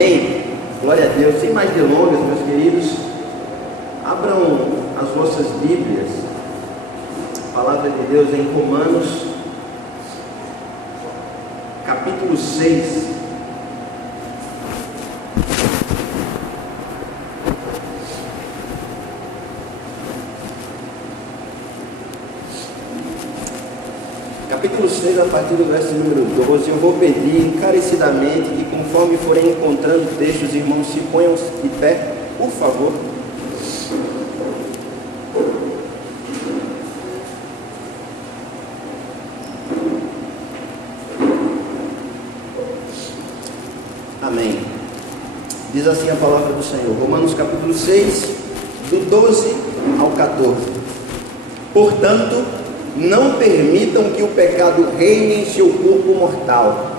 Amém? Glória a Deus. Sem mais delongas, meus queridos, abram as vossas Bíblias, a palavra de Deus em Romanos, capítulo 6. Capítulo 6, a partir do verso número 12, eu vou pedir encarecidamente que, conforme forem encontrando textos, irmãos, se ponham de pé, por favor. Amém. Diz assim a palavra do Senhor, Romanos capítulo 6, do 12 ao 14. Portanto, não permitam que o pecado reine em seu corpo mortal.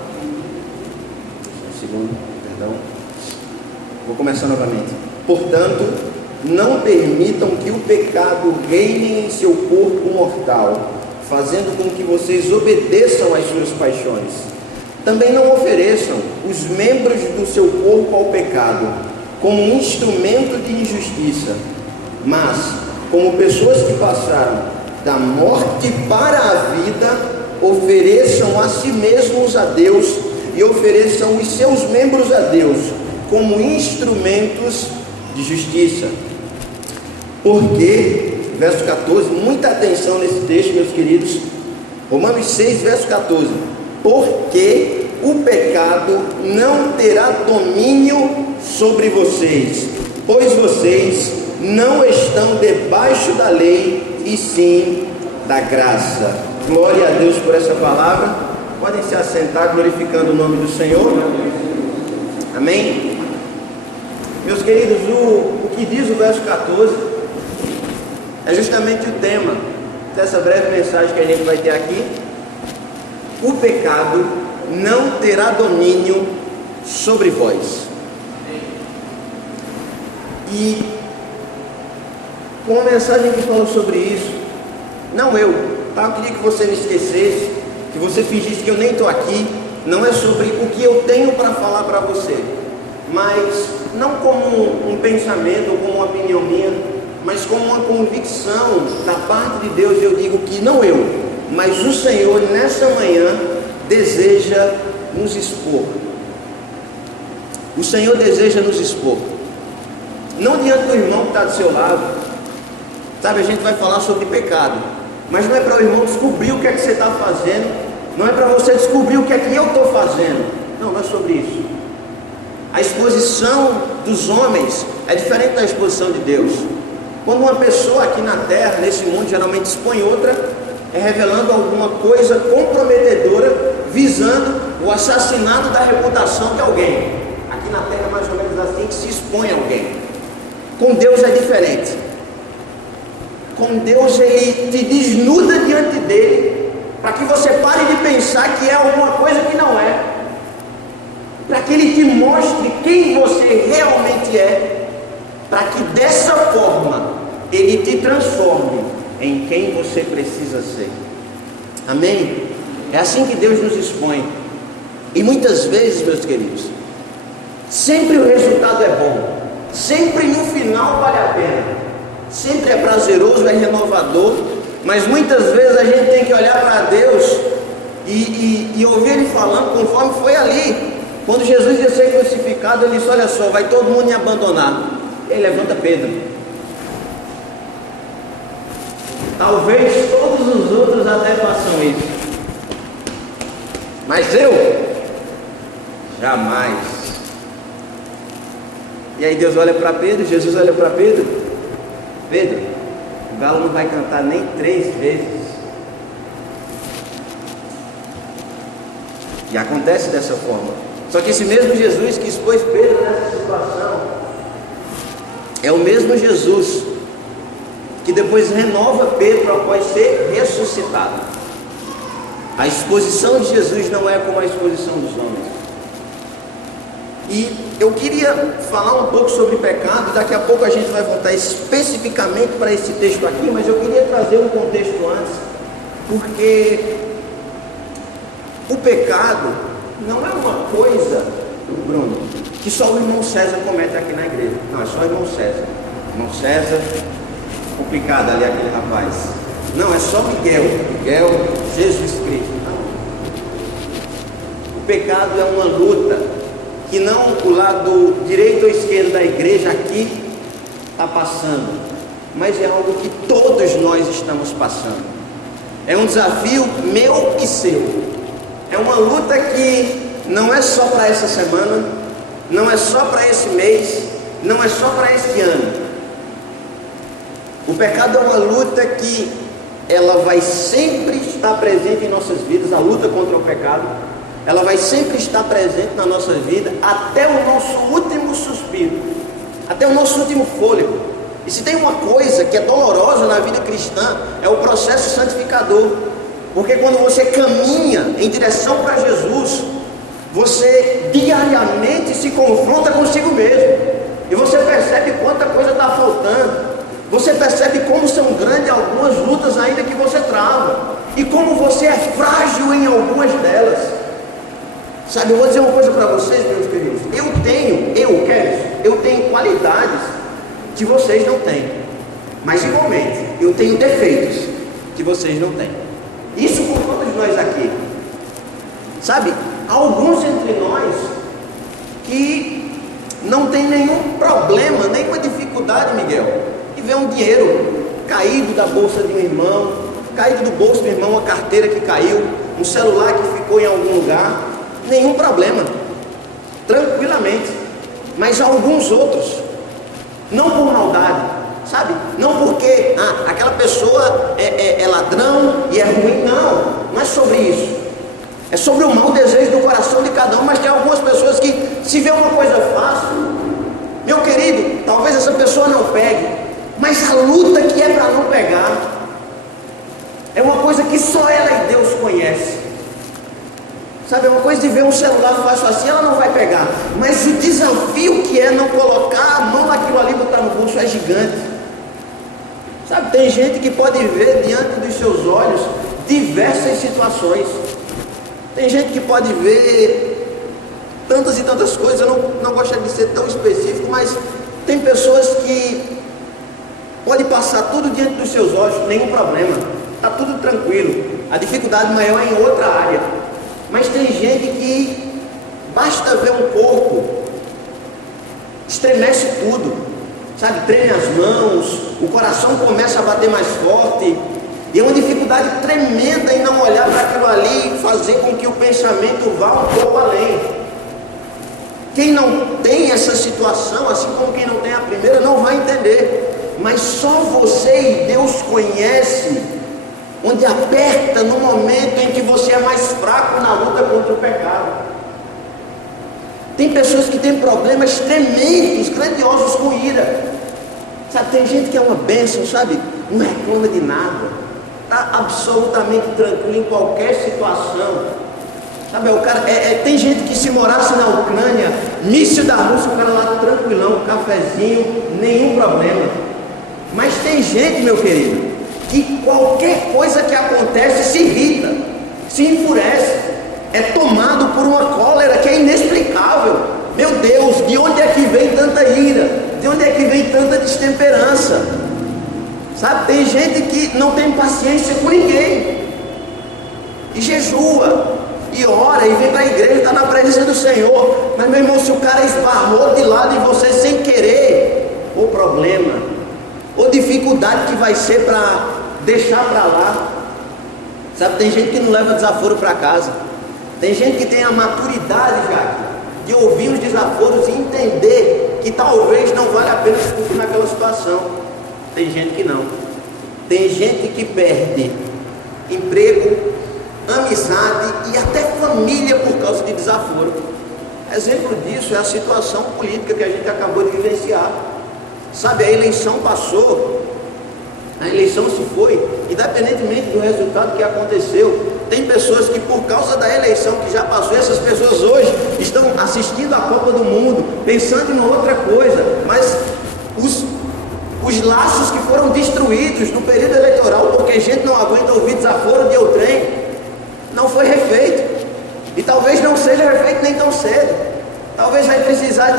Vou começar novamente. Portanto, não permitam que o pecado reine em seu corpo mortal, fazendo com que vocês obedeçam às suas paixões. Também não ofereçam os membros do seu corpo ao pecado, como um instrumento de injustiça, mas como pessoas que passaram da morte para a vida, ofereçam a si mesmos a Deus e ofereçam os seus membros a Deus como instrumentos de justiça. Porque, verso 14, muita atenção nesse texto, meus queridos, Romanos 6, verso 14, porque o pecado não terá domínio sobre vocês, pois vocês não estão debaixo da lei, e sim da graça. Glória a Deus por essa palavra. Podem se assentar glorificando o nome do Senhor. Amém? Meus queridos, o que diz o verso 14 é justamente o tema dessa breve mensagem que a gente vai ter aqui. O pecado não terá domínio sobre vós. E com uma mensagem que fala sobre isso, não eu, tá? Eu queria que você me esquecesse, que você fingisse que eu nem estou aqui. Não é sobre o que eu tenho para falar para você, mas não como um pensamento ou como uma opinião minha, mas como uma convicção da parte de Deus. Eu digo que não eu, mas o Senhor nessa manhã deseja nos expor. O Senhor deseja nos expor, não diante do irmão que está do seu lado. Sabe, a gente vai falar sobre pecado, mas não é para o irmão descobrir o que é que você está fazendo, não é para você descobrir o que é que eu estou fazendo. Não é sobre isso. A exposição dos homens é diferente da exposição de Deus. Quando uma pessoa aqui na terra, nesse mundo, geralmente expõe outra, é revelando alguma coisa comprometedora, visando o assassinato da reputação de alguém. Aqui na terra é mais ou menos assim que se expõe alguém. Com Deus é diferente. Com Deus, Ele te desnuda diante dEle, para que você pare de pensar que é alguma coisa que não é, para que Ele te mostre quem você realmente é, para que dessa forma Ele te transforme em quem você precisa ser. Amém? É assim que Deus nos expõe. E muitas vezes, meus queridos, sempre o resultado é bom, sempre no final vale a pena, sempre é prazeroso, é renovador, mas muitas vezes a gente tem que olhar para Deus e ouvir Ele falando, conforme foi ali, quando Jesus ia ser crucificado. Ele disse: olha só, vai todo mundo me abandonar. Ele levanta Pedro. Talvez todos os outros até façam isso, mas eu jamais. E aí Deus olha para Pedro, Jesus olha para Pedro: Pedro, o galo não vai cantar nem 3 vezes. E acontece dessa forma. Só que esse mesmo Jesus que expôs Pedro nessa situação é o mesmo Jesus que depois renova Pedro após ser ressuscitado. A exposição de Jesus não é como a exposição dos homens. E eu queria falar um pouco sobre pecado. Daqui a pouco a gente vai voltar especificamente para esse texto aqui, mas eu queria trazer um contexto antes, porque o pecado não é uma coisa, Bruno, que só o irmão César comete aqui na igreja. Não, é só o irmão César. Irmão César, complicado ali aquele rapaz. Não, é só Miguel, Jesus Cristo. Não. O pecado é uma luta que não o lado direito ou esquerdo da igreja aqui está passando, mas é algo que todos nós estamos passando. É um desafio meu e seu. É uma luta que não é só para essa semana, não é só para esse mês, não é só para este ano. O pecado é uma luta que ela vai sempre estar presente em nossas vidas. A luta contra o pecado, ela vai sempre estar presente na nossa vida até o nosso último suspiro, até o nosso último fôlego. E se tem uma coisa que é dolorosa na vida cristã, é o processo santificador. Porque quando você caminha em direção para Jesus, você diariamente se confronta consigo mesmo, e você percebe quanta coisa está faltando. Você percebe como são grandes algumas lutas ainda que você trava, e como você é frágil em algumas delas. Sabe, eu vou dizer uma coisa para vocês, meus queridos. Eu tenho qualidades que vocês não têm, mas igualmente eu tenho defeitos que vocês não têm. Isso por todos nós aqui. Sabe, há alguns entre nós que não tem nenhum problema, nenhuma dificuldade, Miguel, de ver um dinheiro caído da bolsa de um irmão, caído do bolso do irmão, uma carteira que caiu, um celular que ficou em algum lugar. Nenhum problema, tranquilamente. Mas há alguns outros, não por maldade, sabe? Não porque aquela pessoa é ladrão e é ruim. Não é sobre isso. É sobre o mau desejo do coração de cada um. Mas tem algumas pessoas que, se vê uma coisa fácil, meu querido, talvez essa pessoa não pegue, mas a luta que é para não pegar é uma coisa que só ela e Deus conhece. Sabe, é uma coisa de ver um celular fácil assim, ela não vai pegar, mas o desafio que é não colocar a mão naquilo ali e botar no bolso é gigante. Sabe, tem gente que pode ver diante dos seus olhos diversas situações. Tem gente que pode ver tantas e tantas coisas. Eu não gostaria de ser tão específico, mas tem pessoas que pode passar tudo diante dos seus olhos, nenhum problema, está tudo tranquilo. A dificuldade maior é em outra área. Mas tem gente que basta ver um pouco, estremece tudo, sabe, treme as mãos, o coração começa a bater mais forte, e é uma dificuldade tremenda em não olhar para aquilo ali e fazer com que o pensamento vá um pouco além. Quem não tem essa situação, assim como quem não tem a primeira, não vai entender, mas só você e Deus conhece onde aperta no momento em que você é mais fraco na luta contra o pecado. Tem pessoas que têm problemas tremendos, grandiosos com ira. Sabe, tem gente que é uma bênção, sabe, não reclama de nada, está absolutamente tranquilo em qualquer situação. Sabe, o cara, tem gente que se morasse na Ucrânia, míssil da Rússia, o cara lá tranquilão, cafezinho, nenhum problema. Mas tem gente, meu querido, que qualquer coisa que acontece se irrita, se enfurece, é tomado por uma cólera que é inexplicável. Meu Deus, de onde é que vem tanta ira? De onde é que vem tanta destemperança? Sabe, tem gente que não tem paciência com ninguém, e jejua, e ora, e vem para a igreja, está na presença do Senhor, mas meu irmão, se o cara esbarrou de lado em você sem querer, o problema, ou dificuldade que vai ser para deixar para lá. Sabe, tem gente que não leva desaforo para casa. Tem gente que tem a maturidade já de ouvir os desaforos e entender que talvez não vale a pena se cumprir naquela situação. Tem gente que não. Tem gente que perde emprego, amizade e até família por causa de desaforo. Exemplo disso é a situação política que a gente acabou de vivenciar. Sabe, a eleição passou, a eleição se foi, independentemente do resultado que aconteceu, tem pessoas que por causa da eleição que já passou, essas pessoas hoje estão assistindo a Copa do Mundo, pensando em outra coisa, mas os laços que foram destruídos no período eleitoral, porque a gente não aguenta ouvir desaforo de outrem, não foi refeito, e talvez não seja refeito nem tão cedo. Talvez vai precisar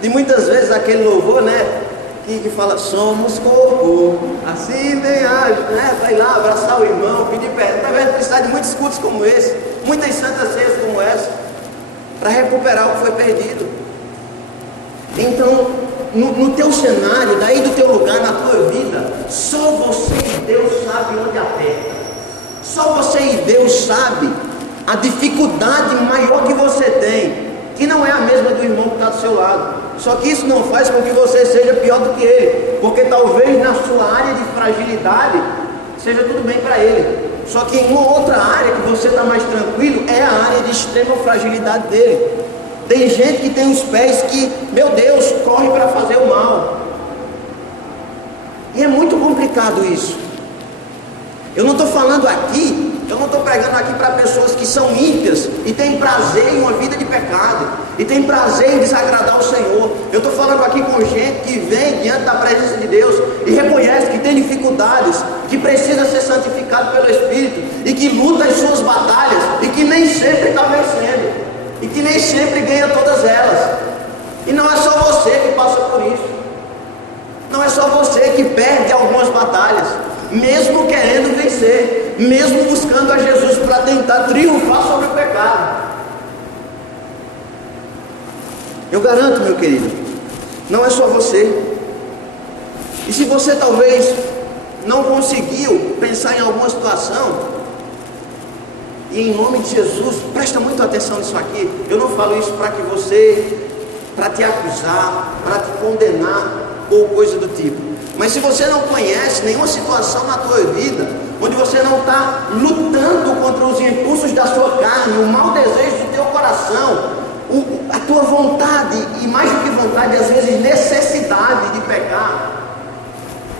de muitas vezes aquele louvor, né? Que fala, somos corpo, assim bem age, né? Vai lá abraçar o irmão, pedir perdão. Talvez vai precisar de muitos cultos como esse, muitas santas ceias como essa, para recuperar o que foi perdido. Então, no teu cenário, daí do teu lugar, na tua vida, só você e Deus sabe onde aperta. Só você e Deus sabe a dificuldade maior que você tem, que não é a mesma do irmão que está do seu lado. Só que isso não faz com que você seja pior do que ele, porque talvez na sua área de fragilidade seja tudo bem para ele. Só que em uma outra área que você está mais tranquilo é a área de extrema fragilidade dele. Tem gente que tem os pés que, meu Deus, corre para fazer o mal. E é muito complicado isso. Eu não estou falando aqui, eu não estou pregando aqui para pessoas que são ímpias e têm prazer em uma vida de pecado, e têm prazer em desagradar o Senhor. Eu estou falando aqui com gente que vem diante da presença de Deus e reconhece que tem dificuldades, que precisa ser santificado pelo Espírito, e que luta as suas batalhas, e que nem sempre está vencendo, e que nem sempre ganha todas elas. E não é só você que passa por isso, não é só você que perde algumas batalhas, mesmo querendo vencer, mesmo buscando a Jesus para tentar triunfar sobre o pecado. Eu garanto, meu querido, não é só você. E se você talvez não conseguiu pensar em alguma situação, e em nome de Jesus, presta muita atenção nisso aqui. Eu não falo isso para que você, para te acusar, para te condenar ou coisa do tipo. Mas se você não conhece nenhuma situação na tua vida, onde você não está lutando contra os impulsos da sua carne, o mau desejo do teu coração, a tua vontade, e mais do que vontade, às vezes necessidade de pecar,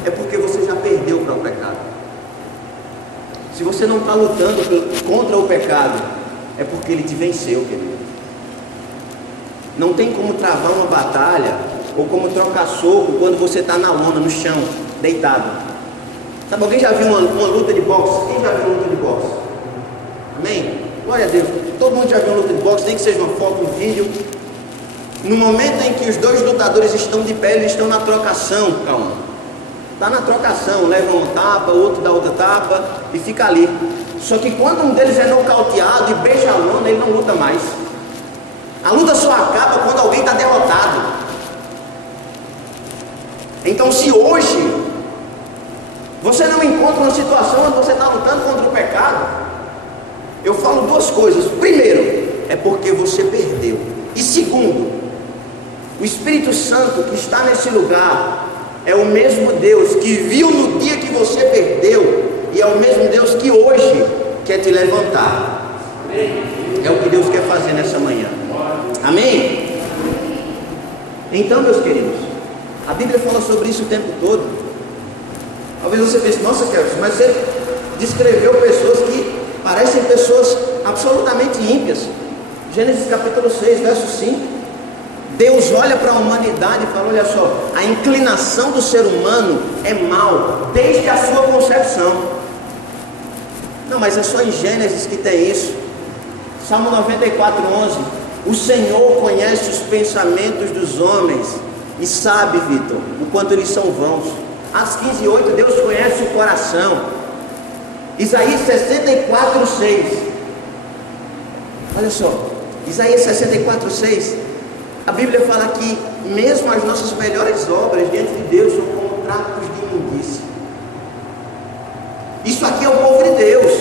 é porque você já perdeu para o pecado. Se você não está lutando contra o pecado, é porque ele te venceu, querido. Não tem como travar uma batalha ou como trocar soco quando você está na lona, no chão, deitado. Sabe, alguém já viu uma luta de boxe? Quem já viu uma luta de boxe? Amém? Glória a Deus. Todo mundo já viu uma luta de boxe, nem que seja uma foto, um vídeo. No momento em que os dois lutadores estão de pé, eles estão na trocação, calma. Está na trocação, leva uma tapa, o outro dá outra tapa e fica ali. Só que quando um deles é nocauteado e beija a lona, ele não luta mais. A luta só acaba quando alguém está derrotado. Então, se hoje você não encontra uma situação onde você está lutando contra o pecado, eu falo duas coisas. Primeiro, é porque você perdeu. E segundo, o Espírito Santo que está nesse lugar é o mesmo Deus que viu no dia que você perdeu, e é o mesmo Deus que hoje quer te levantar. É o que Deus quer fazer nessa manhã. Amém? Então, meus queridos, a Bíblia fala sobre isso o tempo todo. Talvez você pense, nossa, Kelvin, mas você descreveu pessoas que parecem pessoas absolutamente ímpias. Gênesis capítulo 6, verso 5. Deus olha para a humanidade e fala, olha só, a inclinação do ser humano é mal, desde a sua concepção. Não, mas é só em Gênesis que tem isso. Salmo 94, 11. O Senhor conhece os pensamentos dos homens e sabe, Vitor, o quanto eles são vãos. Às 15:8, Deus conhece o coração. Isaías 64, 6. Olha só, Isaías 64, 6. A Bíblia fala que mesmo as nossas melhores obras diante de Deus são como trapos de imundícia. Isso aqui é o povo de Deus.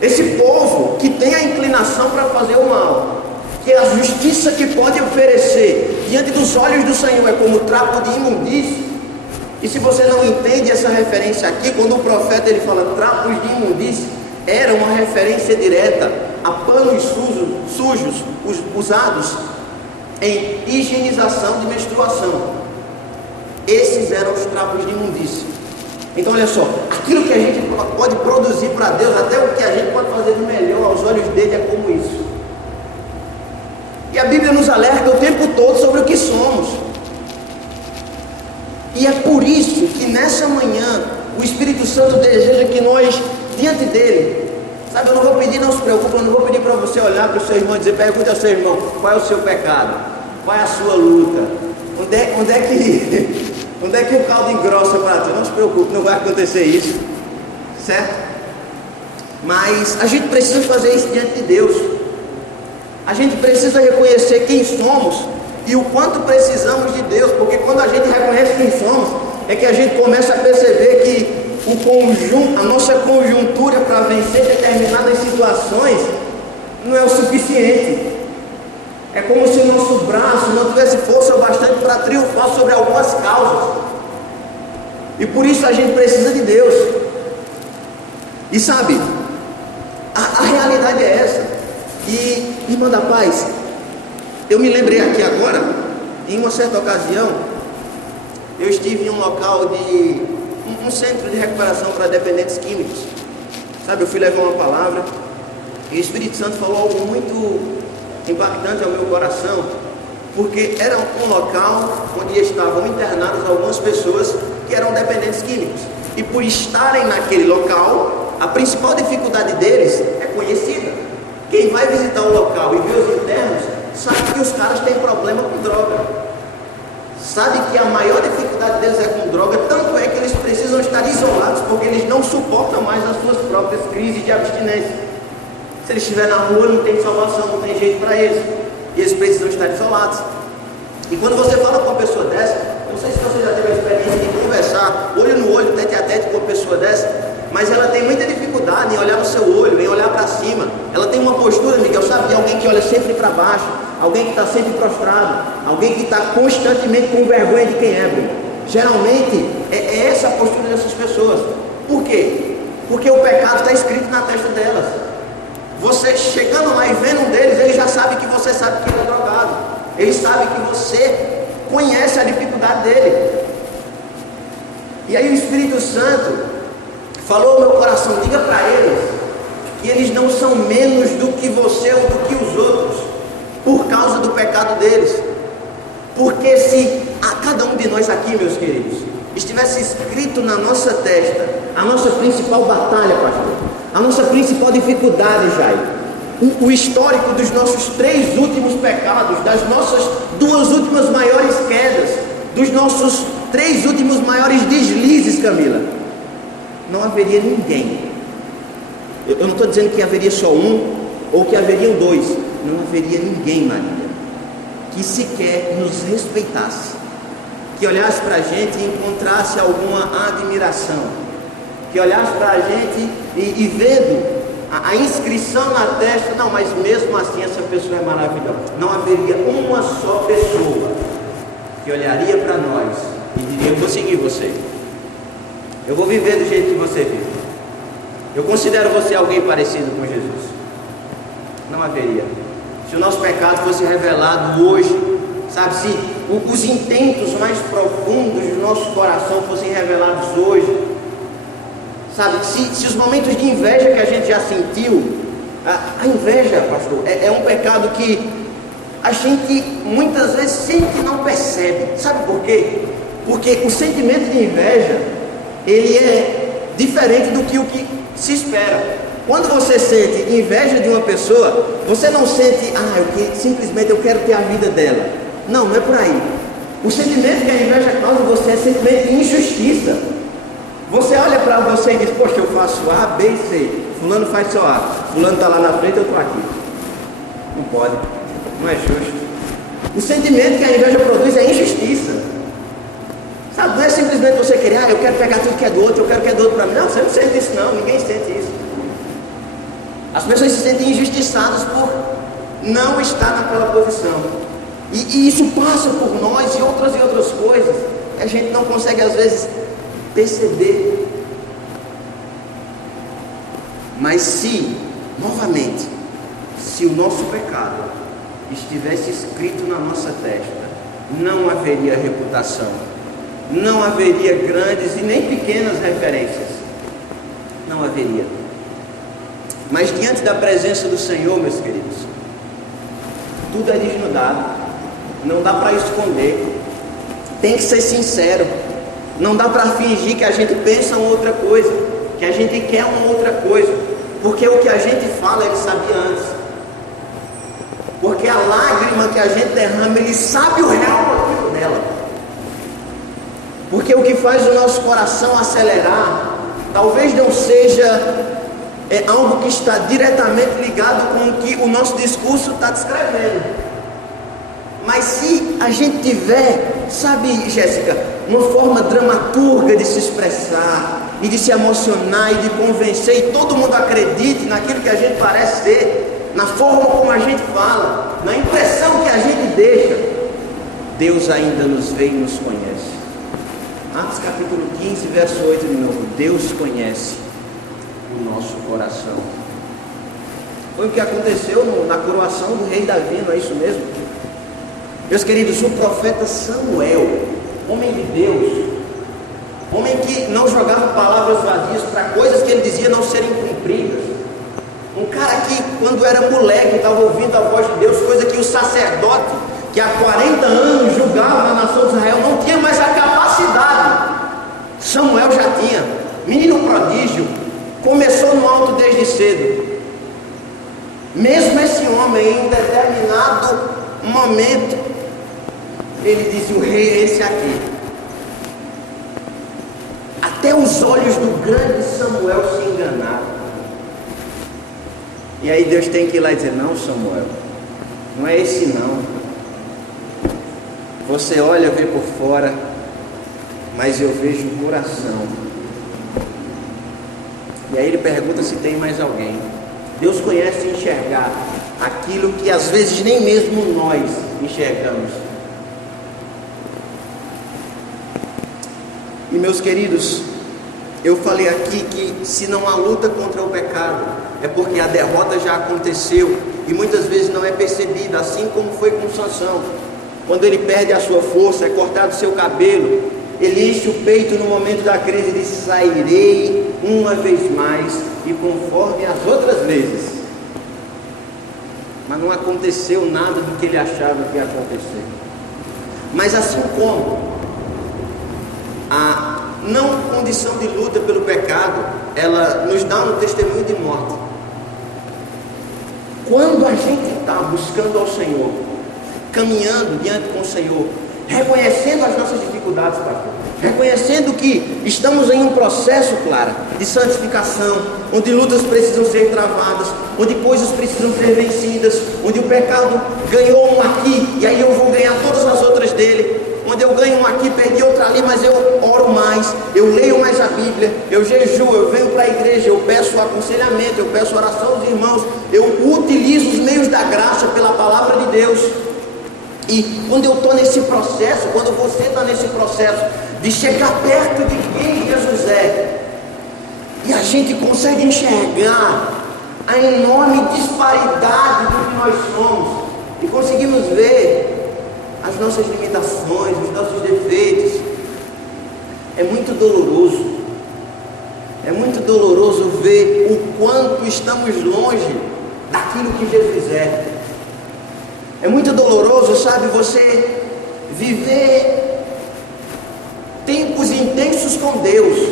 Esse povo que tem a inclinação para fazer o mal, que a justiça que pode oferecer diante dos olhos do Senhor é como trapo de imundícia. E se você não entende essa referência aqui, quando o profeta ele fala trapos de imundícia, era uma referência direta a panos sujos usados em higienização de menstruação. Esses eram os trapos de imundícia. Então olha só, aquilo que a gente pode produzir para Deus, até o que a gente pode fazer de melhor aos olhos dele é como isso. E a Bíblia nos alerta o tempo todo sobre o que somos. E é por isso que nessa manhã o Espírito Santo deseja que nós, diante dele, Sabe, eu não vou pedir, não se preocupe, eu não vou pedir para você olhar para o seu irmão e dizer, pergunte ao seu irmão, qual é o seu pecado? Qual é a sua luta? Onde é que o caldo engrossa para tu? Não se preocupe, não vai acontecer isso, certo? Mas a gente precisa fazer isso diante de Deus. A gente precisa reconhecer quem somos e o quanto precisamos de Deus, porque quando a gente reconhece quem somos, é que a gente começa a perceber que a nossa conjuntura para vencer determinadas situações não é o suficiente. É como se o nosso braço não tivesse força bastante para triunfar sobre algumas causas. E por isso a gente precisa de Deus. E sabe, a realidade é essa. E, irmã da paz, eu me lembrei aqui agora, em uma certa ocasião, eu estive em um local de um centro de recuperação para dependentes químicos. Sabe, eu fui levar uma palavra e o Espírito Santo falou algo muito impactante ao meu coração, porque era um local onde estavam internadas algumas pessoas que eram dependentes químicos. E por estarem naquele local, a principal dificuldade deles é conhecida. Quem vai visitar o local e ver os internos sabe que os caras têm problema com droga. Sabe que a maior dificuldade deles é com droga, tanto é que eles precisam estar isolados, porque eles não suportam mais as suas próprias crises de abstinência. Se eles estiverem na rua, não tem salvação, não tem jeito para eles, e eles precisam estar isolados. E quando você fala com uma pessoa dessa, não sei se você já teve a experiência de conversar olho no olho, tete a tete com uma pessoa dessa, mas ela tem muita dificuldade em olhar no seu olho, em olhar para cima. Ela tem uma postura, Miguel, sabe, de alguém que olha sempre para baixo, alguém que está sempre prostrado, alguém que está constantemente com vergonha de quem é, Bruno. Geralmente é essa a postura dessas pessoas. Por quê? Porque o pecado está escrito na testa delas. Você chegando lá e vendo um deles, ele já sabe que você sabe que ele é drogado. Ele sabe que você conhece a dificuldade dele. E aí o Espírito Santo falou ao meu coração, diga para eles que eles não são menos do que você ou do que os outros, por causa do pecado deles. Porque se a cada um de nós aqui, meus queridos, estivesse escrito na nossa testa a nossa principal batalha, pastor, a nossa principal dificuldade, Jair, o histórico dos nossos 3 últimos pecados, das nossas 2 últimas maiores quedas, dos nossos 3 últimos maiores deslizes, Camila, não haveria ninguém. Eu não estou dizendo que haveria só um ou que haveriam 2. Não haveria ninguém, Maria, que sequer nos respeitasse, que olhasse para a gente e encontrasse alguma admiração, que olhasse para a gente e vendo a inscrição na testa, não, mas mesmo assim essa pessoa é maravilhosa. Não haveria uma só pessoa que olharia para nós e diria, eu vou seguir você, eu vou viver do jeito que você vive, eu considero você alguém parecido com Jesus. Não haveria. Se o nosso pecado fosse revelado hoje, sabe, se os intentos mais profundos do nosso coração fossem revelados hoje, sabe, se os momentos de inveja que a gente já sentiu, a inveja, pastor, é um pecado que a gente muitas vezes sente e não percebe. Sabe por quê? Porque o sentimento de inveja, ele é diferente do que o que se espera. Quando você sente inveja de uma pessoa, você não sente, simplesmente eu quero ter a vida dela. Não, não é por aí. O sentimento que a inveja causa em você é sentimento de injustiça. Você olha para você e diz, poxa, eu faço A, B e C, fulano faz só A, fulano está lá na frente, eu estou aqui. Não pode, não é justo. O sentimento que a inveja produz é injustiça. Sabe, não é simplesmente você querer, eu quero pegar tudo que é do outro, eu quero que é do outro para mim. Não, você não sente isso não, ninguém sente isso. As pessoas se sentem injustiçadas por não estar naquela posição. E isso passa por nós e outras coisas que a gente não consegue às vezes perceber. Mas se o nosso pecado estivesse escrito na nossa testa, não haveria reputação, não haveria grandes e nem pequenas referências, não haveria. Mas diante da presença do Senhor, meus queridos, tudo é desnudado, não dá para esconder, tem que ser sincero, não dá para fingir que a gente pensa uma outra coisa, que a gente quer uma outra coisa, Porque o que a gente fala, ele sabia antes. Porque a lágrima que a gente derrama, ele sabe o real motivo dela. Porque o que faz o nosso coração acelerar, talvez não seja algo que está diretamente ligado com o que o nosso discurso está descrevendo. Mas se a gente tiver, sabe, Jéssica, uma forma dramaturga de se expressar, e de se emocionar, e de convencer, e todo mundo acredite naquilo que a gente parece ser, na forma como a gente fala, na impressão que a gente deixa, Deus ainda nos vê e nos conhece. Atos capítulo 15, verso 8 de novo. Deus conhece o nosso coração. Foi o que aconteceu na coroação do rei Davi, não é isso mesmo? Meus queridos, o profeta Samuel, homem de Deus, homem que não jogava palavras vazias para coisas que ele dizia não serem cumpridas, um cara que quando era moleque estava ouvindo a voz de Deus, coisa que o sacerdote que há 40 anos julgava na nação de Israel não tinha mais a capacidade. Samuel já tinha. Menino prodígio, começou no alto desde cedo. Mesmo esse homem, em determinado momento, ele dizia: o rei é esse aqui. Até os olhos do grande Samuel se enganaram. E aí Deus tem que ir lá e dizer: não, Samuel, não é esse não. Você olha, vê por fora, mas eu vejo o coração. E aí ele pergunta se tem mais alguém. Deus conhece enxergar aquilo que às vezes nem mesmo nós enxergamos. E meus queridos, eu falei aqui que se não há luta contra o pecado, é porque a derrota já aconteceu e muitas vezes não é percebida, assim como foi com Sansão. Quando ele perde a sua força, é cortado o seu cabelo, ele enche o peito no momento da crise e diz: sairei uma vez mais e conforme as outras vezes. Mas não aconteceu nada do que ele achava que ia acontecer. Mas assim como a não condição de luta pelo pecado, ela nos dá um testemunho de morte. Quando a gente está buscando ao Senhor, caminhando diante com o Senhor, reconhecendo as nossas dificuldades, pastor, reconhecendo que estamos em um processo, Clara, de santificação, onde lutas precisam ser travadas, onde coisas precisam ser vencidas, onde o pecado ganhou um aqui, e aí eu vou ganhar todas as outras dele, onde eu ganho um aqui, perdi outra ali, mas eu oro mais, eu leio mais a Bíblia, eu jejuo, eu venho para a igreja, eu peço aconselhamento, eu peço oração dos irmãos, eu utilizo os meios da graça pela palavra de Deus. E quando eu estou nesse processo, quando você está nesse processo de chegar perto de quem Jesus é, e a gente consegue enxergar a enorme disparidade do que nós somos, e conseguimos ver as nossas limitações, os nossos defeitos, é muito doloroso. É muito doloroso ver o quanto estamos longe daquilo que Jesus é. É muito doloroso, sabe, você viver tempos intensos com Deus,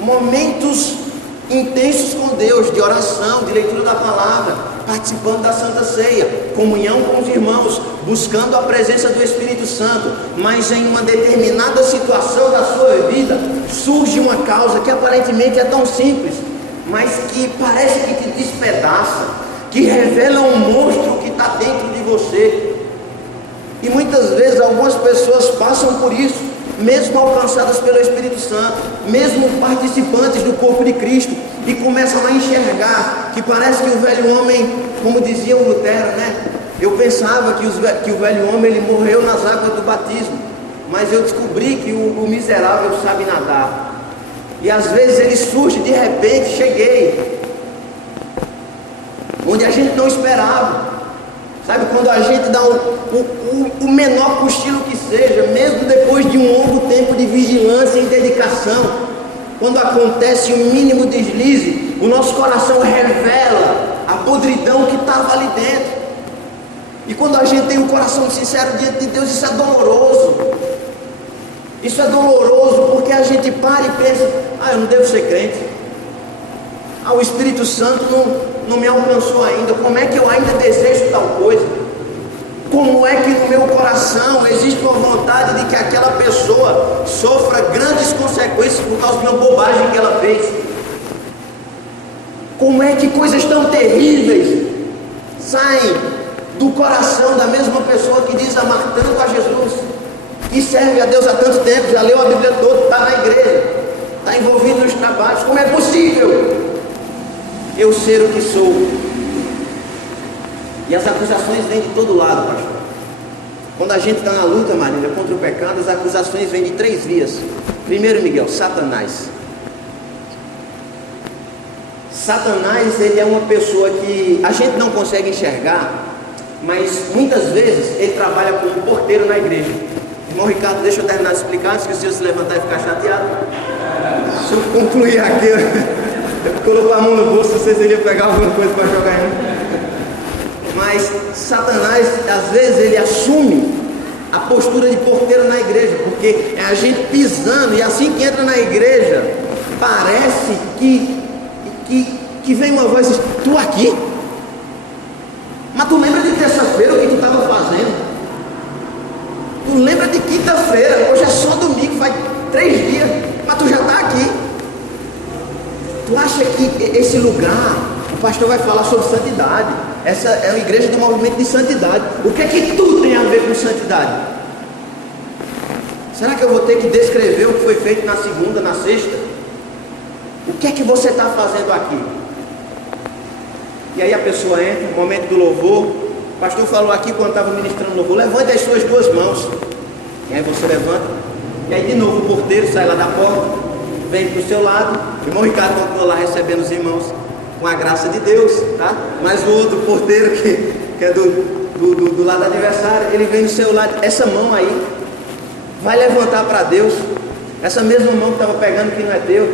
momentos intensos com Deus, de oração, de leitura da palavra, participando da Santa Ceia, comunhão com os irmãos, buscando a presença do Espírito Santo, mas em uma determinada situação da sua vida, surge uma causa que aparentemente é tão simples, mas que parece que te despedaça, que revela um monstro que está dentro de você. E muitas vezes algumas pessoas passam por isso, mesmo alcançadas pelo Espírito Santo, mesmo participantes do corpo de Cristo, e começam a enxergar que parece que o velho homem, como dizia o Lutero, né? Eu pensava que o velho homem ele morreu nas águas do batismo, mas eu descobri que o miserável sabe nadar. E às vezes ele surge de repente, cheguei onde a gente não esperava. Sabe, quando a gente dá o menor cochilo que seja, mesmo depois de um longo tempo de vigilância e dedicação, quando acontece um mínimo deslize, o nosso coração revela a podridão que estava ali dentro. E quando a gente tem um coração sincero diante de Deus, isso é doloroso. Isso é doloroso porque a gente para e pensa: eu não devo ser crente. O Espírito Santo não me alcançou ainda. Como é que eu ainda desejo tal coisa? Como é que no meu coração existe uma vontade de que aquela pessoa sofra grandes consequências por causa de uma bobagem que ela fez? Como é que coisas tão terríveis saem do coração da mesma pessoa que diz amar tanto a Jesus, que serve a Deus há tanto tempo, já leu a Bíblia toda, está na igreja, está envolvido nos trabalhos? Como é possível eu ser o que sou? E as acusações vêm de todo lado, pastor. Quando a gente está na luta, Marília, contra o pecado, as acusações vêm de 3 vias. Primeiro, Miguel, Satanás. Satanás, ele é uma pessoa que a gente não consegue enxergar, mas muitas vezes ele trabalha como porteiro na igreja. Irmão Ricardo, deixa eu terminar de explicar, antes que o senhor se levantar e ficar chateado. Se eu concluir aqui, eu colocou a mão no bolso, não sei se ele ia pegar alguma coisa para jogar em mim. Mas Satanás, às vezes, ele assume a postura de porteiro na igreja, porque é a gente pisando, e assim que entra na igreja, parece que vem uma voz e diz: tu aqui? Mas tu lembra de terça-feira o que tu estava fazendo? Tu lembra de quinta-feira? Hoje é só domingo, faz 3 dias, mas tu já está aqui. Tu acha que esse lugar, o pastor vai falar sobre santidade? Essa é a igreja do movimento de santidade. O que é que tu tem a ver com santidade? Será que eu vou ter que descrever o que foi feito na segunda, na sexta? O que é que você está fazendo aqui? E aí a pessoa entra, no momento do louvor. O pastor falou aqui quando estava ministrando louvor: levante as suas 2 mãos. E aí você levanta. E aí de novo o porteiro sai lá da porta, vem para o seu lado. O irmão Ricardo continua lá recebendo os irmãos com a graça de Deus, tá? Mas o outro porteiro que é do lado adversário, ele vem do seu lado. Essa mão aí vai levantar para Deus. Essa mesma mão que estava pegando que não é teu,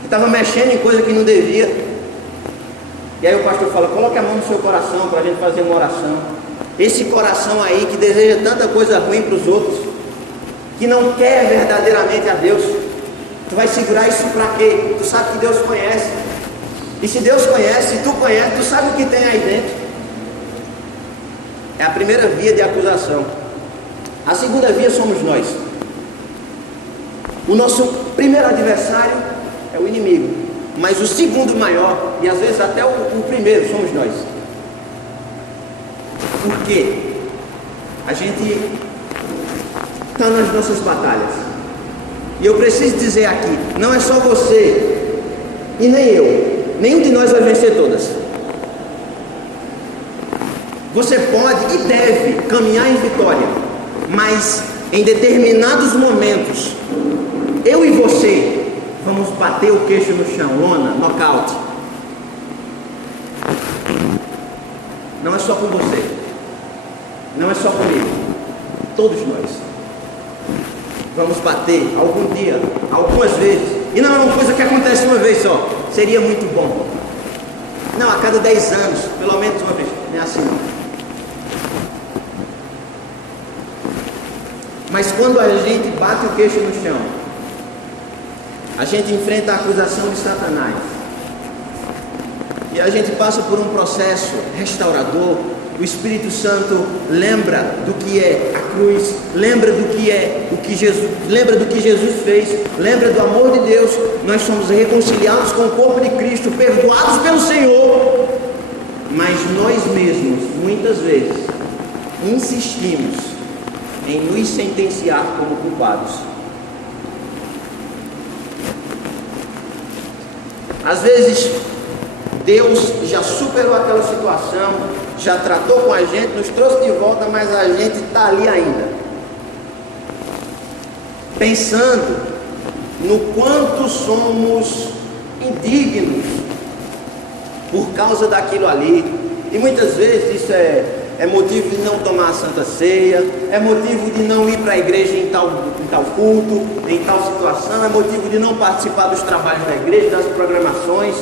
que estava mexendo em coisa que não devia. E aí o pastor fala: coloque a mão no seu coração para a gente fazer uma oração. Esse coração aí que deseja tanta coisa ruim para os outros, que não quer verdadeiramente a Deus, tu vai segurar isso para quê? Tu sabe que Deus conhece. E se Deus conhece, se tu conhece, tu sabe o que tem aí dentro. É a primeira via de acusação. A segunda via somos nós. O nosso primeiro adversário é o inimigo, mas o segundo maior, e às vezes até o primeiro, somos nós. Por quê? A gente está nas nossas batalhas. E eu preciso dizer aqui, não é só você e nem eu. Nenhum de nós vai vencer todas. Você pode e deve caminhar em vitória, mas em determinados momentos, eu e você vamos bater o queixo no chão, lona, nocaute. Não é só com você, não é só comigo, todos nós vamos bater algum dia, algumas vezes. E não é uma coisa que acontece uma vez só. Seria muito bom. Não, a cada 10 anos, pelo menos uma vez. Não é assim não. Mas quando a gente bate o queixo no chão, a gente enfrenta a acusação de Satanás. E a gente passa por um processo restaurador. O Espírito Santo lembra do que é a cruz, lembra do que é o que Jesus, lembra do que Jesus fez, lembra do amor de Deus. Nós somos reconciliados com o corpo de Cristo, perdoados pelo Senhor, mas nós mesmos, muitas vezes, insistimos em nos sentenciar como culpados. Às vezes, Deus já superou aquela situação, já tratou com a gente, nos trouxe de volta, mas a gente está ali ainda, pensando no quanto somos indignos por causa daquilo ali. E muitas vezes isso é motivo de não tomar a Santa Ceia, é motivo de não ir para a igreja em tal culto, em tal situação, é motivo de não participar dos trabalhos da igreja, das programações.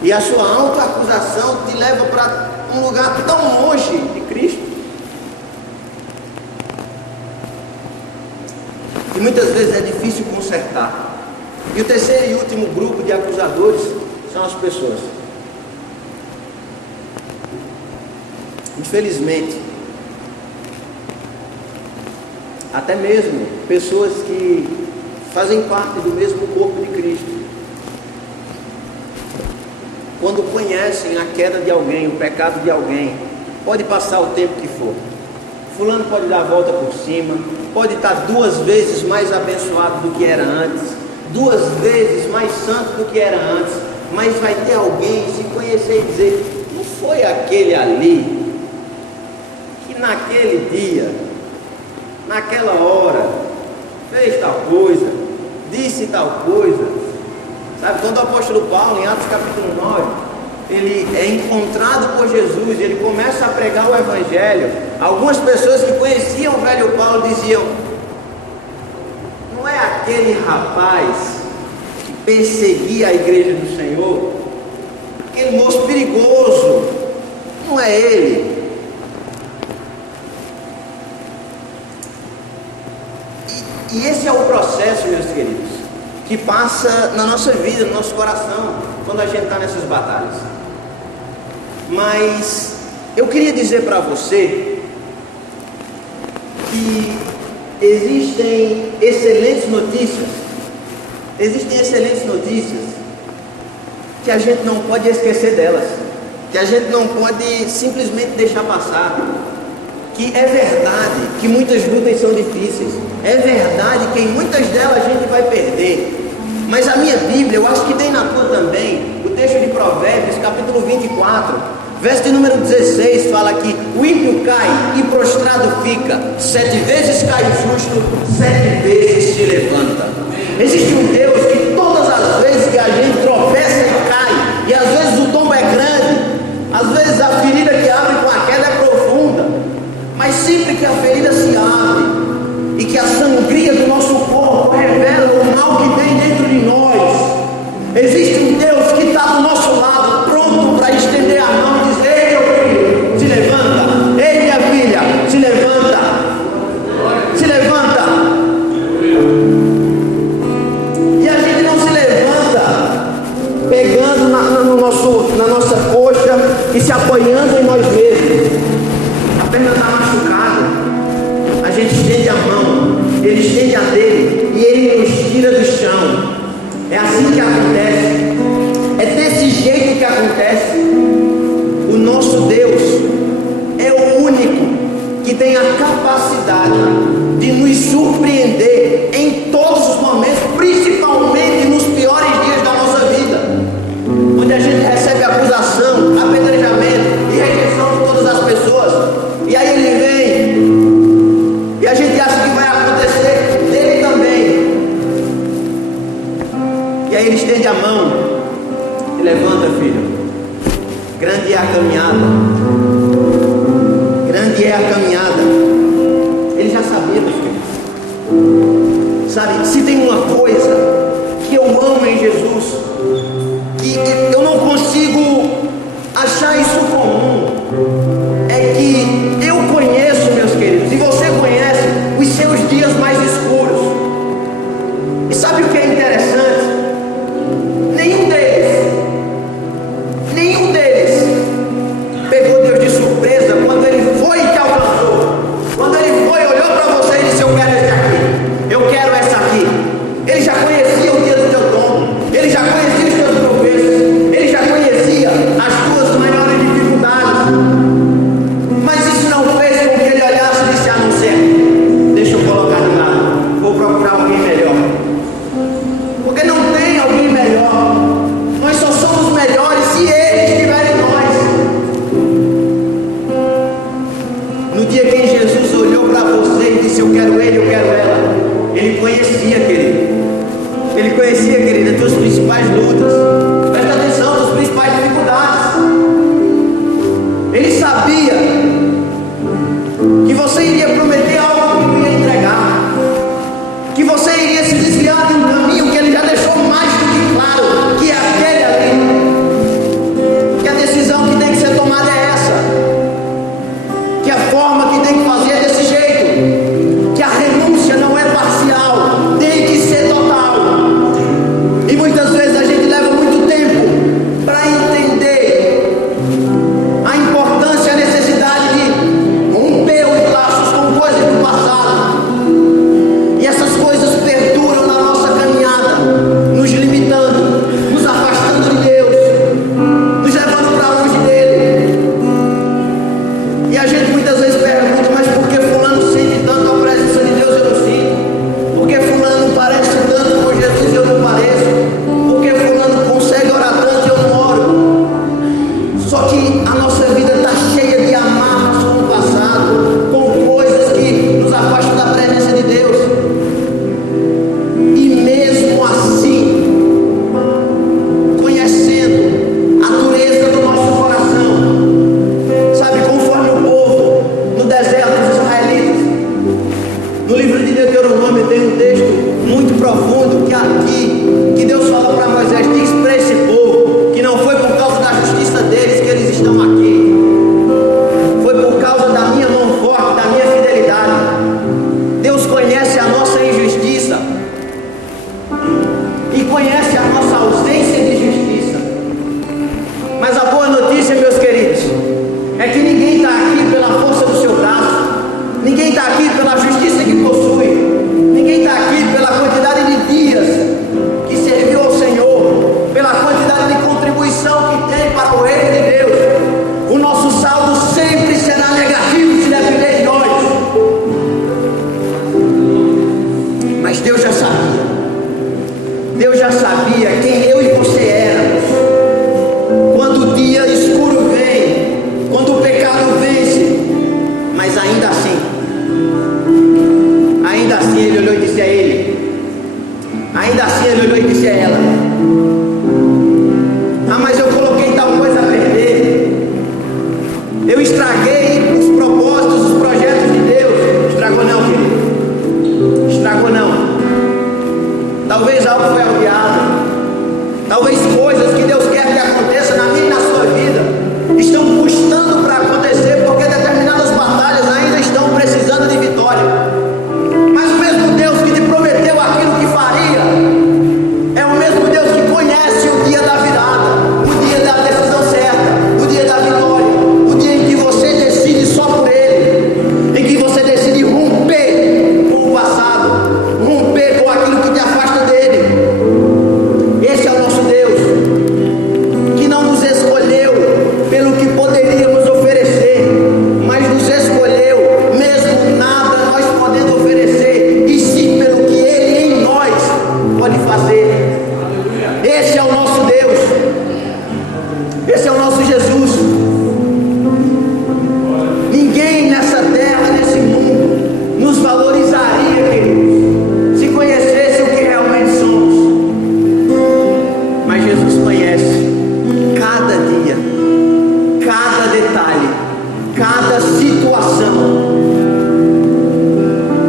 E a sua autoacusação te leva para um lugar tão longe de Cristo. E muitas vezes é difícil consertar. E o terceiro e último grupo de acusadores são as pessoas. Infelizmente, até mesmo pessoas que fazem parte do mesmo corpo de Cristo, quando conhecem a queda de alguém, o pecado de alguém, pode passar o tempo que for, fulano pode dar a volta por cima, pode estar 2 vezes mais abençoado do que era antes, 2 vezes mais santo do que era antes, mas vai ter alguém se conhecer e dizer: não foi aquele ali que naquele dia, naquela hora, fez tal coisa, disse tal coisa. Sabe, quando o apóstolo Paulo, em Atos capítulo 9, ele é encontrado por Jesus, ele começa a pregar o evangelho, algumas pessoas que conheciam o velho Paulo diziam: não é aquele rapaz que perseguia a igreja do Senhor, aquele moço perigoso, não é ele. E esse é o processo, meus queridos, que passa na nossa vida, no nosso coração, quando a gente está nessas batalhas. Mas eu queria dizer para você que existem excelentes notícias que a gente não pode esquecer delas, que a gente não pode simplesmente deixar passar. Que é verdade que muitas lutas são difíceis, é verdade que em muitas delas a gente vai perder, mas a minha Bíblia, eu acho que tem na tua também, o texto de Provérbios, capítulo 24, verso de número 16, fala que o ímpio cai e prostrado fica, 7 vezes cai o justo, 7 vezes se levanta. Existe um Deus que todas as vezes que a gente tropeça e cai, e às vezes o tombo é grande, às vezes a ferida que abre com a queda é profunda, mas sempre que a ferida se abre e que a sangria do nosso corpo revela o mal que tem dentro de nós, existe um Deus que está do nosso lado, pronto para estender a mão e dizer: ei, meu filho, se levanta, ei, minha filha, se levanta, se levanta. E a gente não se levanta pegando na nossa coxa e se apoiando em nós mesmos. A perna está machucada, a gente estende a mão, ele estende a dele e ele nos tira do chão. É assim que acontece, é desse jeito que acontece. O nosso Deus é o único que tem a capacidade de nos surpreender em todos os momentos, principalmente nos piores dias da nossa vida, onde a gente recebe acusação, apedrejamento e rejeição de todas as pessoas. E aí ele vem, e a gente acha que vai acontecer dele também. E aí ele estende a mão e levanta, filho. Grande é a caminhada. Grande é a caminhada. Ele já sabia, meus filhos. Sabe, se tem uma coisa que eu amo em Jesus, que eu não consigo achar isso comum, é que eu conheço, meus queridos, e você conhece os seus dias mais escuros. E sabe o que é interessante? Nenhum deles pegou Deus de surpresa quando ele foi e te alcançou. Quando ele foi, olhou para você e disse: eu quero esse aqui, eu quero essa aqui. Ele já conhecia o dia do teu tombo, ele já conhecia os teus tropeços, ele já conhecia as tuas maiores dificuldades. Mas isso não fez com que ele olhasse e disse: ah, não sei, deixa eu colocar de lado, vou procurar alguém melhor. Porque não tem alguém melhor. Nós só somos melhores se ele estiver em nós. No dia que Jesus olhou para você e disse: eu quero ele, eu quero ela, ele conhecia, querido. Ele conhecia, querido, as tuas principais lutas. Presta atenção, as tuas principais dificuldades. Ele sabia que você iria prometer algo que não ia entregar, que você iria se desviar de um caminho que ele já deixou mais do que claro, que é aquele ali, que a decisão que tem que ser tomada é essa, que a forma que tem que fazer é desse jeito, que a renúncia não é parcial, tem que ser total. E muitas vezes a gente leva muito tempo livro de Deuteronômio tem um texto muito profundo que Deus fala para Moisés: diz para esse povo que não foi por causa da justiça deles que eles estão aqui, foi por causa da minha mão forte, da minha fidelidade. Deus conhece a nossa injustiça e conhece a nossa ausência de justiça. Mas a boa notícia, meus queridos, é que ninguém está aqui pela força do seu braço, ninguém está aqui pela justiça que possui, ninguém está aqui pela quantidade de dias que serviu ao Senhor, pela quantidade de contribuição que tem para o reino de Deus. O nosso saldo sempre será negativo se depender de nós. Mas Deus já sabia. Deus já sabia quem eu e você éramos. Quando o dia escuro vem, quando o pecado vence, mas ainda assim ele olhou e disse a ele, ainda assim ele olhou e disse a ela: ah, mas eu coloquei tal coisa a perder, eu estraguei os propósitos, os projetos de Deus. Estragou não, querido, estragou não. Talvez algo foi obviado, talvez coisas que Deus quer que aconteça na minha e na sua vida estão custando para acontecer, porque determinadas batalhas ainda estão precisando de vitória. Mas o mesmo Deus que te prometeu aquilo que faria é o mesmo Deus que conhece o dia da virada, o dia da decisão certa, o dia da vitória, o dia em que você decide só por Ele, em que você decide romper com o passado, romper com aquilo que te afasta dele. Esse é o nosso Deus, que não nos escolheu pelo que poderíamos oferecer, mas nos escolheu mesmo nada nós podendo oferecer, e sim pelo que Ele em nós pode fazer. Esse é o nosso Deus, esse é o nosso Jesus. Ninguém nessa terra, nesse mundo, nos valorizaria, queridos, se conhecesse o que realmente somos. Mas Jesus conhece cada dia, cada detalhe, cada situação,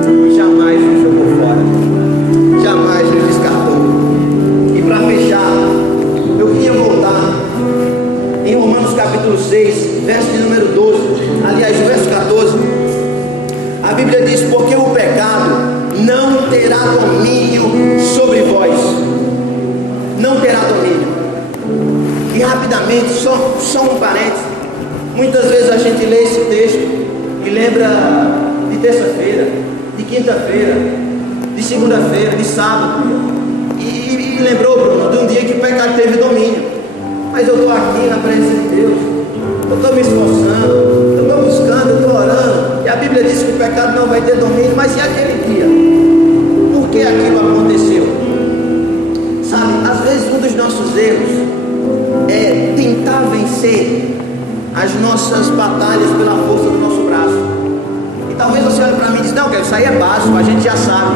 e jamais nos jogou fora, jamais nos descartou. E para fechar, eu queria voltar em Romanos capítulo 6, verso de número 12, aliás, verso 14. A Bíblia diz: porque o pecado não terá domínio sobre vós. Não terá domínio. E rapidamente, só um parênteses. Muitas vezes a gente lê esse texto e lembra de terça-feira, de quinta-feira, de segunda-feira, de sábado. E lembrou, Bruno, de um dia que o pecado teve domínio. Mas eu estou aqui na presença de Deus, eu estou me esforçando, eu estou buscando, eu estou orando, e a Bíblia diz que o pecado não vai ter domínio. Mas e aquele dia? Por que aquilo aconteceu? Sabe, às vezes um dos nossos erros é tentar vencer as nossas batalhas pela força do nosso braço. E talvez você olhe para mim e diz: não, isso aí é básico, a gente já sabe,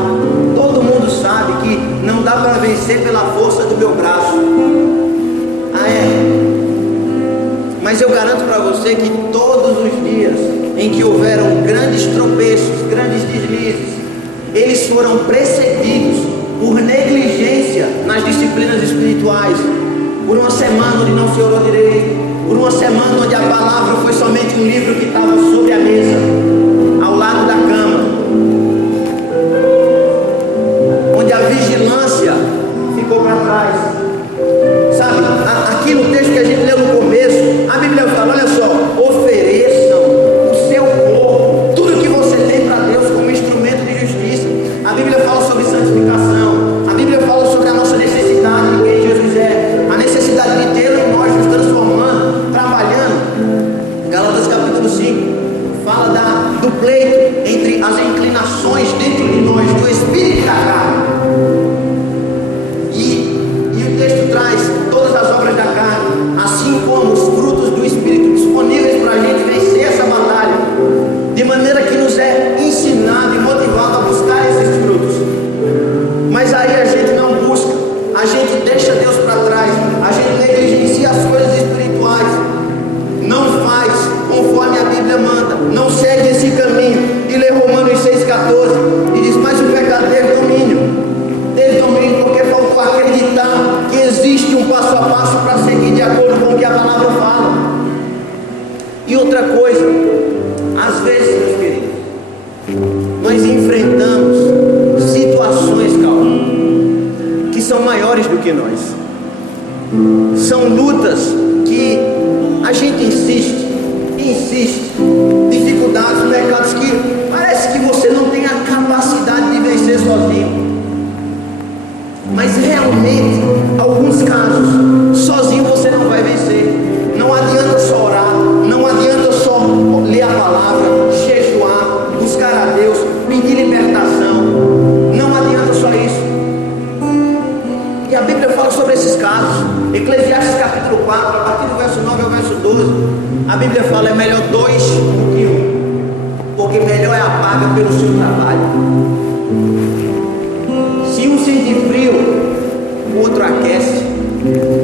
todo mundo sabe que não dá para vencer pela força do meu braço. Ah, é? Mas eu garanto para você que todos os dias em que houveram grandes tropeços, grandes deslizes, eles foram precedidos por negligência nas disciplinas espirituais, por uma semana onde não se orou direito, por uma semana onde a palavra foi somente um livro que estava sobre a mesa, ao lado da cama, onde a vigilância ficou para trás. Sabe, aqui no texto que a gente leu no começo, a Bíblia fala: olha só, ofereçam o seu corpo, tudo que você tem para Deus como instrumento de justiça. A Bíblia fala sobre santificação, a Bíblia fala sobre a nossa necessidade de quem Jesus é, a necessidade de tê-lo em nós, nos transformando, trabalhando. Gálatas capítulo 5 fala do pleito entre as inclinações dentro de nós, do espírito e da carne. E o texto traz todas as obras da carne, assim como os frutos do Espírito, disponíveis para a gente vencer essa batalha, de maneira que nos é ensinado e motivado a buscar esses frutos. que nós. São lutas que a gente insiste, dificuldades, pecados que parece que você não tem a capacidade de vencer sozinho. Mas realmente, alguns casos, sozinho você não vai vencer. Não adianta só orar, não adianta só ler a palavra, jejuar, buscar a Deus, pedir libertação. Não adianta só isso. E a Bíblia fala sobre esses casos. Eclesiastes capítulo 4, a partir do verso 9 ao verso 12, a Bíblia fala: é melhor dois do que um, porque melhor é a paga pelo seu trabalho. Se um sente frio, o outro aquece.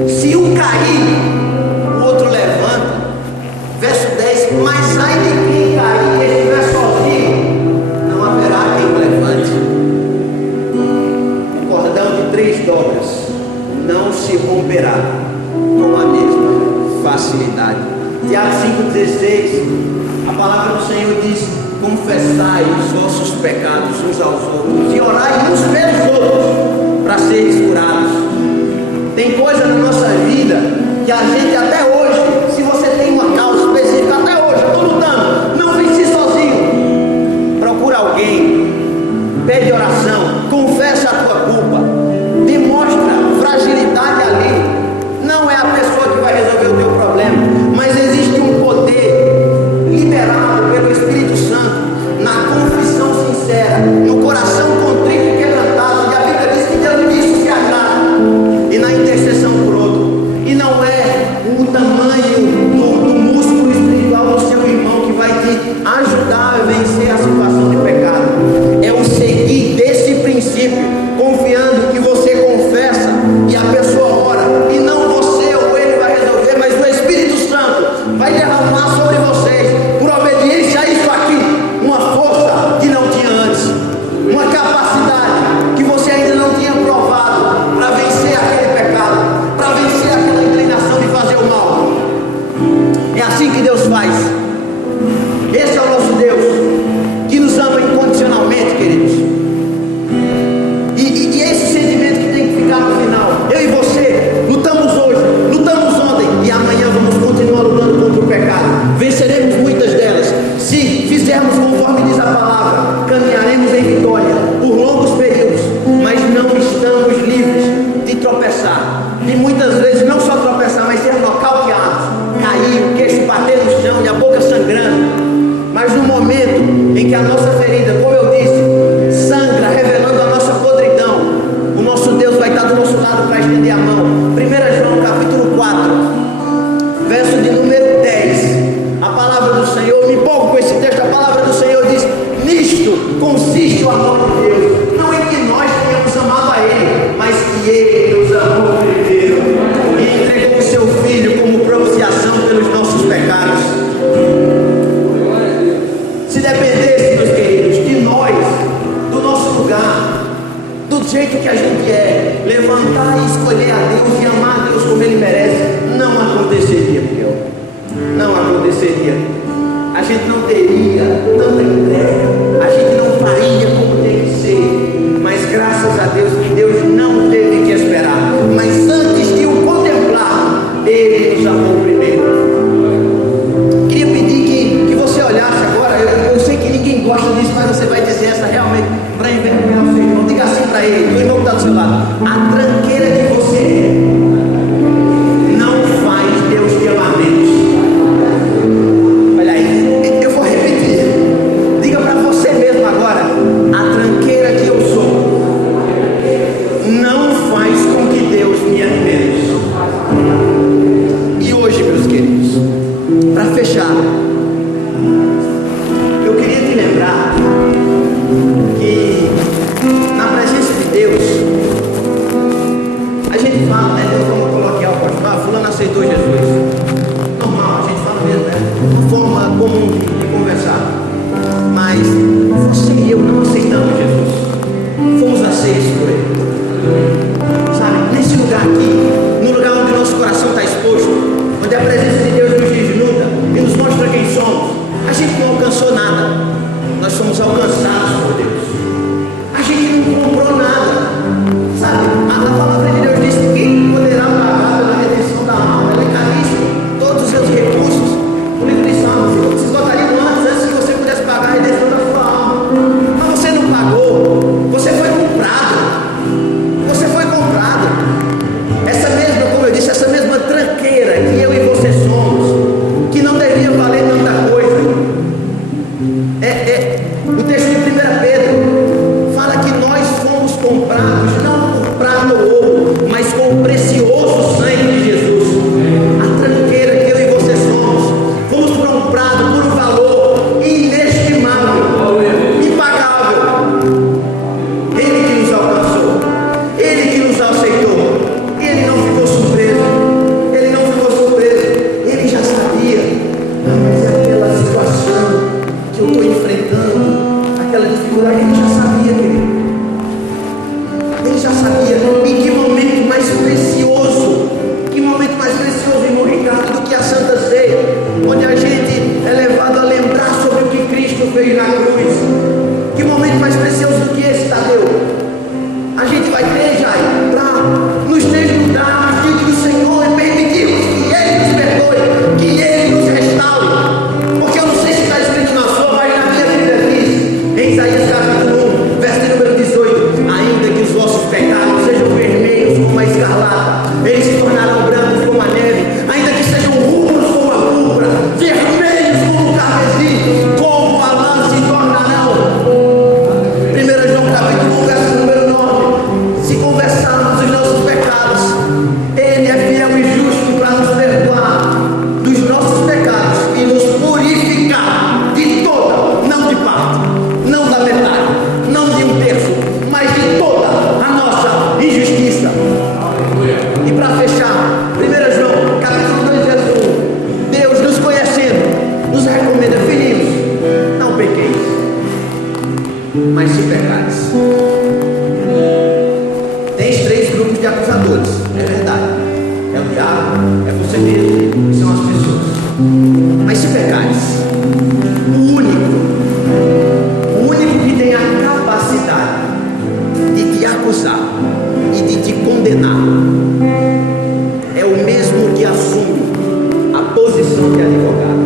Se um cair, o outro levanta. Verso 10: mas ai de quem cair e estiver sozinho, não haverá quem o levante. O cordão de 3 dobras não se romperá com a mesma facilidade. Tiago 5,16, a palavra do Senhor diz: confessai os vossos pecados uns aos outros e orai uns pelos outros para seres curados. Tem coisa na nossa vida que a gente até hoje, se você tem uma causa específica, até hoje eu estou lutando, não venci sozinho. Procura alguém, pede oração, confessa a tua culpa, demonstra fragilidade ali. Não é a pessoa que vai resolver o teu problema, mas existe um poder liberado pelo Espírito Santo na confissão sincera, no coração contrito e quebrantado. E a Bíblia diz que Deus nisso se agrada, e na intercessão por outro. E não é o tamanho do músculo espiritual do seu irmão que vai te ajudar a vencer a situação de pecado. É o seguir desse princípio, confiando que você confessa e a pessoa ora, e não você ou ele vai resolver, mas o Espírito Santo vai derramar sobre vocês, por obediência a isso aqui, uma força que não tinha antes, uma capacidade que você ainda não tinha provado para vencer aquele pecado, para vencer aquela inclinação de fazer o mal. É assim que Deus faz. Esse é o nosso Deus, que nos ama incondicionalmente, queridos. E esse sentimento que tem que ficar no final. Eu e você lutamos hoje, lutamos ontem, e amanhã vamos continuar lutando contra o pecado. Venceremos muitas delas. Se fizermos conforme diz a palavra, caminharemos em vitória por longos períodos, mas não estamos livres de tropeçar, de muitas vezes não só tropeçar, mas ser nocauteados, cair, o queixo bater no chão e a boca sangrando. Mas no momento em que a nossa ferida, como eu disse, sangra, revelando a nossa podridão, o nosso Deus vai estar do nosso lado para estender a mão. 1 João capítulo 4, verso de número 10, a palavra do Senhor, me empolgo com esse texto. A palavra do Senhor diz: nisto consiste o amor de Deus, não em que nós tenhamos amado a Ele, mas que Ele nos amou primeiro e entregou o seu Filho como propiciação pelos nossos pecados. Se dependesse, meus queridos, de nós, do nosso lugar, do jeito que a gente é, levantar e escolher a Deus e amar a Deus como Ele merece, não aconteceria, Miguel. Não aconteceria. A gente não teria tanta entrega, a gente não faria como tem que ser. Mas graças a Deus que Deus não teve que esperar. Mas antes de o contemplar, Ele nos amou primeiro. Queria pedir que você olhasse agora. Eu sei que ninguém gosta disso, mas você vai dizer essa realmente para envergonhar o seu irmão. Diga assim para ele, o irmão que está do seu lado: a tranqueira que você é não faz Deus te amar menos. Olha aí, eu vou repetir. Diga para você mesmo agora: a tranqueira que eu sou não faz com que Deus me ame menos. E hoje, meus queridos, para fechar, eu queria te lembrar que na presença de Deus comprados não por prata ou ouro, mas com o precioso sangue de Jesus. A tranqueira que eu e você somos, fomos comprados por um valor inestimável, impagável. Ele que nos alcançou, Ele que nos aceitou, Ele não ficou surpreso, Ele já sabia. Mas aquela situação que eu estou enfrentando, aquela dificuldade, Ele já sabia, querido. Ele já sabia. E que momento mais precioso, irmão Ricardo, do que a Santa Ceia, onde a gente é levado a lembrar sobre o que Cristo fez na cruz. Que momento mais precioso do que esse, Tadeu? A gente vai ter, Jair, para nos desnudarmos diante do Senhor e permitirmos que Ele nos perdoe, que Ele nos restaure. Porque eu não sei se está escrito na sua, mas na minha Bíblia diz, em Isaías capítulo 1, verso número 18: ainda que os vossos pecados sejam vermelhos como a escarlata, eles se tornarão brancos como a neve, ainda que sejam rubros como a púrpura, vermelhos como o carmesim, como a lã se tornarão. 1 João capítulo 1, verso número 9: se confessarmos os nossos pecados, Ele é fiel e justo para nos perdoar dos nossos pecados e nos purificar de toda, não de parte, não da metade, não de um terço, mas de toda a nossa injustiça. E para fechar, 1 João capítulo 2, verso 1: Deus, nos conhecendo, nos recomenda: filhinhos, não pequeis, mas se pecares. Tem 3 grupos de acusadores, é verdade. É o diabo, é você mesmo, são as pessoas. Mas se pecares, o único que tem a capacidade de te acusar e de te condenar é o mesmo que assume a posição de advogado.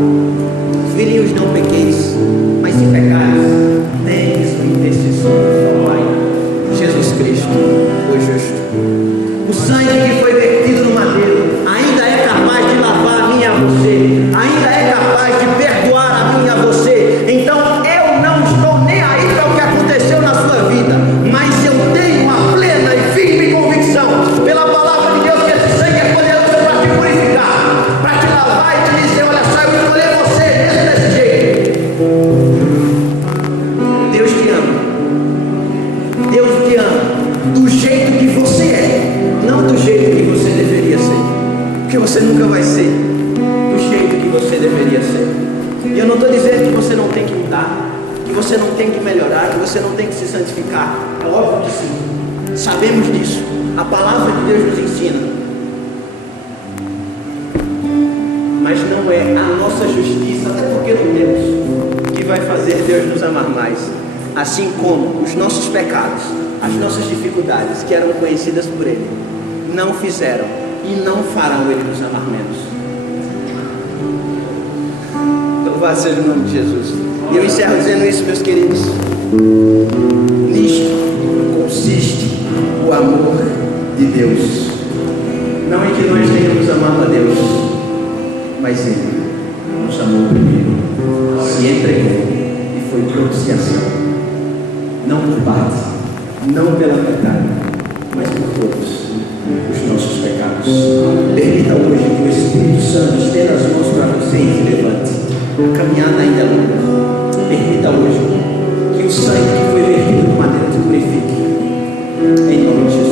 Filhinhos, não pequeis, mas se pecares, tendes o intercessor do Pai, Jesus Cristo, o justo. O sangue que foi vertido no madeiro ainda é capaz de lavar a mim e a você, ainda é capaz de perdoar a mim e a você. Então eu não estou nem aí para o que aconteceu na sua vida, mas eu tenho a plena e firme convicção, pela palavra de Deus, que esse sangue é poderoso para te purificar, para te lavar e te dizer: olha só, eu escolhi você mesmo desse jeito. Deus te ama. Deus te ama do jeito que você é, não do jeito que você deveria ser, porque você nunca vai ser do jeito que você deveria ser. E eu não estou dizendo que você não tem que mudar, que você não tem que melhorar, que você não tem que se santificar. É óbvio que sim, sabemos disso, a palavra de Deus nos ensina. Mas não é a nossa justiça, até porque não temos, que vai fazer Deus nos amar mais. Assim como os nossos pecados, as nossas dificuldades, que eram conhecidas por Ele, não fizeram e não farão Ele nos amar menos. Louvado seja o nome de Jesus. E eu encerro dizendo isso, meus queridos: nisto consiste o amor de Deus. Não em que nós tenhamos amado a Deus, mas Ele nos amou primeiro, se entregou e foi propiciação, não por parte, não pela metade, mas por todos os nossos pecados. Permita hoje que o Espírito Santo estenda as mãos para você e se levante. A caminhada ainda é longa. Permita hoje que o sangue que foi vertido no madeiro te purifique, em nome de Jesus.